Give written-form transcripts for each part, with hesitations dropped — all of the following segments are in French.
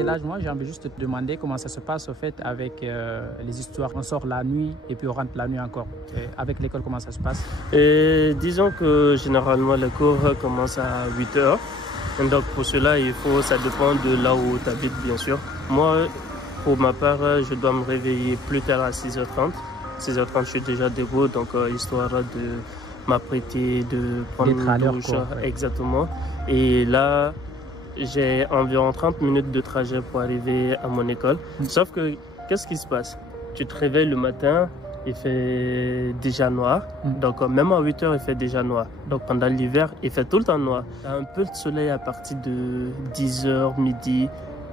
quel âge? Moi, j'ai envie juste de te demander comment ça se passe au fait avec les histoires. On sort la nuit et puis on rentre la nuit encore. Et avec l'école, comment ça se passe? Et disons que généralement les cours commencent à 8 heures. Donc pour cela, ça dépend de là où tu habites bien sûr. Moi, pour ma part, je dois me réveiller plus tard à 6h30. 6h30, je suis déjà debout, donc histoire de m'apprêter, de prendre une douche. Ouais. Exactement. Et là, j'ai environ 30 minutes de trajet pour arriver à mon école. Sauf que, qu'est-ce qui se passe? Tu te réveilles le matin, il fait déjà noir. Donc, même à 8 heures, il fait déjà noir. Donc, pendant l'hiver, il fait tout le temps noir. Il y a un peu de soleil à partir de 10 heures, midi.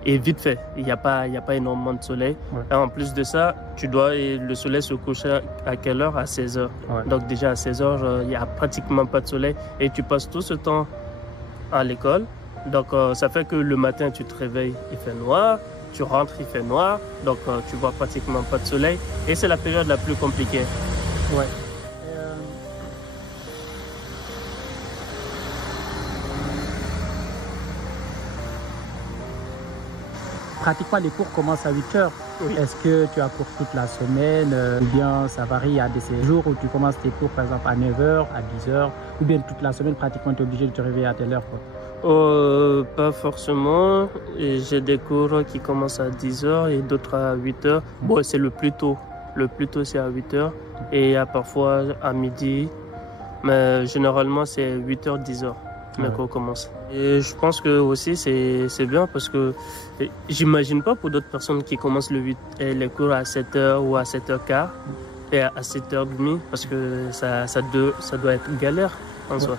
Et vite fait, il n'y a pas énormément de soleil. Ouais. Et en plus de ça, le soleil se couche à quelle heure? À 16 heures. Ouais. Donc déjà à 16 heures, il n'y a pratiquement pas de soleil. Et tu passes tout ce temps à l'école. Donc ça fait que le matin, tu te réveilles, il fait noir. Tu rentres, il fait noir. Donc tu vois pratiquement pas de soleil. Et c'est la période la plus compliquée. Ouais. Pratiquement, les cours commencent à 8 heures. Oui. Est-ce que tu as cours toute la semaine ou bien ça varie? Il y a des jours où tu commences tes cours par exemple à 9 heures, à 10 heures ou bien toute la semaine pratiquement tu es obligé de te réveiller à telle heure quoi? Pas forcément. J'ai des cours qui commencent à 10 heures et d'autres à 8 heures. Bon, c'est le plus tôt. Le plus tôt c'est à 8 heures et il y a parfois à midi. Mais généralement c'est 8 heures, 10 heures. Mes cours commencent. Et je pense que aussi c'est bien parce que j'imagine pas pour d'autres personnes qui commencent les cours à 7h ou à 7h15 et à 7h30 parce que ça doit être galère en soi.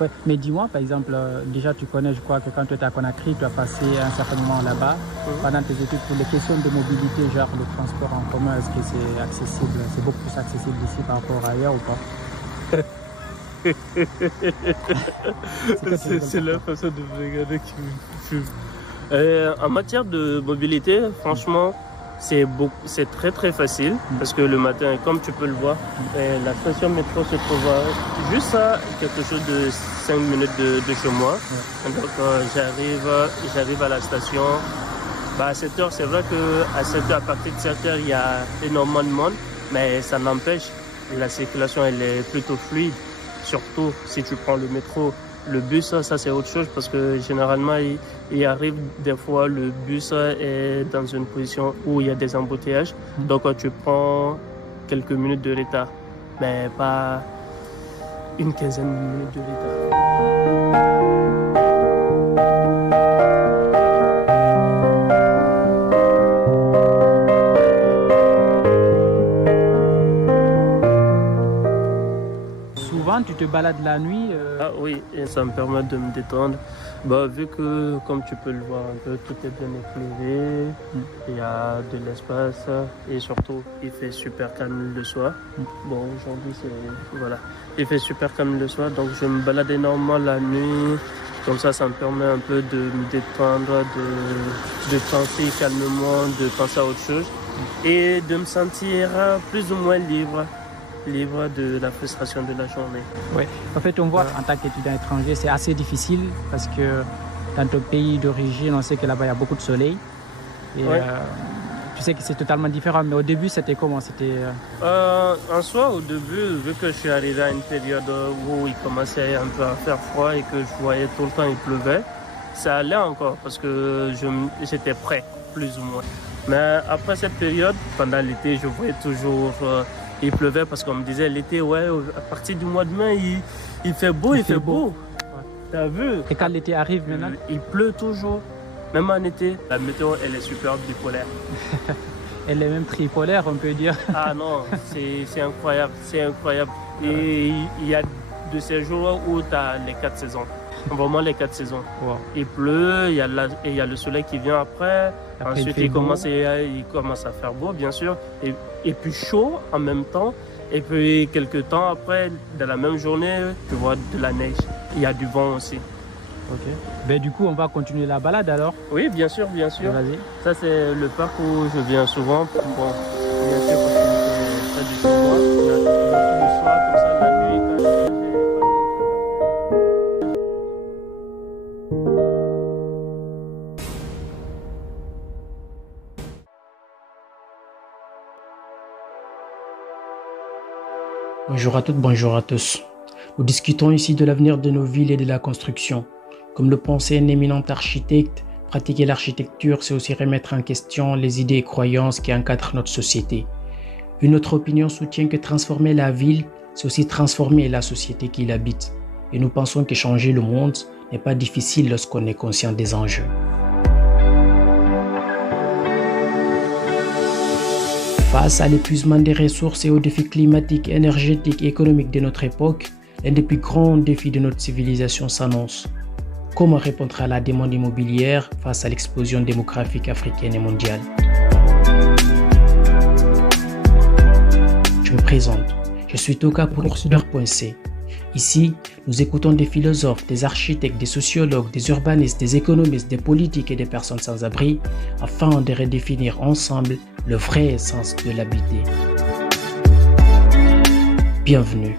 Ouais. Mais dis-moi par exemple, déjà tu connais, je crois que quand tu étais à Conakry, tu as passé un certain moment là-bas pendant tes études pour les questions de mobilité, genre le transport en commun, est-ce que c'est accessible? C'est beaucoup plus accessible ici par rapport à ailleurs ou pas? C'est la façon de me regarder qui me fume. En matière de mobilité, franchement, c'est très très facile parce que le matin, comme tu peux le voir, la station métro se trouve juste à quelque chose de 5 minutes de chez moi. Donc j'arrive à la station. À 7 heures, c'est vrai qu'à 7 heures, à partir de 7 heures, il y a énormément de monde, mais ça n'empêche, la circulation elle est plutôt fluide. Surtout si tu prends le métro, le bus, ça c'est autre chose parce que généralement il arrive des fois le bus est dans une position où il y a des embouteillages. Donc tu prends quelques minutes de retard, mais pas une quinzaine de minutes de retard. Tu te balades la nuit Ah oui, et ça me permet de me détendre. Vu que, comme tu peux le voir un peu, tout est bien éclairé, il y a de l'espace et surtout, il fait super calme le soir. Bon, aujourd'hui, voilà, il fait super calme le soir, donc je me balade énormément la nuit. Comme ça me permet un peu de me détendre, de penser calmement, de penser à autre chose et de me sentir plus ou moins libre de la frustration de la journée. Oui, en fait, on voit en tant qu'étudiant étranger, c'est assez difficile parce que dans ton pays d'origine, on sait que là-bas, il y a beaucoup de soleil. Et tu sais que c'est totalement différent, mais au début, c'était comment? En soi, au début, vu que je suis arrivé à une période où il commençait un peu à faire froid et que je voyais tout le temps il pleuvait, ça allait encore parce que j'étais prêt, plus ou moins. Mais après cette période, pendant l'été, je voyais toujours... il pleuvait parce qu'on me disait l'été, à partir du mois de mai, il fait beau, il fait beau. Ouais. T'as vu? Et quand l'été arrive maintenant? Il pleut toujours. Même en été, la météo, elle est super bipolaire. Elle est même tripolaire, on peut dire. Ah non, c'est incroyable, c'est incroyable. Et il y a de ces jours où tu as les 4 saisons. Vraiment les 4 saisons. Wow. Il pleut, il y a le soleil qui vient après. Ensuite, il commence à faire beau, bien sûr. Et puis chaud en même temps. Et puis, quelques temps après, dans la même journée, tu vois de la neige. Il y a du vent aussi. Ok. Ben, du coup, on va continuer la balade alors? Oui, bien sûr, bien sûr. Vas-y. Ça, c'est le parc où je viens souvent. Bon, bien sûr, parce que c'est près du chez moi. Le soir, comme ça, la nuit, quand Bonjour à toutes, bonjour à tous. Nous discutons ici de l'avenir de nos villes et de la construction. Comme le pensait un éminent architecte, pratiquer l'architecture, c'est aussi remettre en question les idées et croyances qui encadrent notre société. Une autre opinion soutient que transformer la ville, c'est aussi transformer la société qui l'habite. Et nous pensons que changer le monde n'est pas difficile lorsqu'on est conscient des enjeux. Face à l'épuisement des ressources et aux défis climatiques, énergétiques et économiques de notre époque, l'un des plus grands défis de notre civilisation s'annonce. Comment répondre à la demande immobilière face à l'explosion démographique africaine et mondiale? Je me présente, je suis Toka pour Super.c. Ici, nous écoutons des philosophes, des architectes, des sociologues, des urbanistes, des économistes, des politiques et des personnes sans abri afin de redéfinir ensemble le vrai sens de l'habiter. Bienvenue.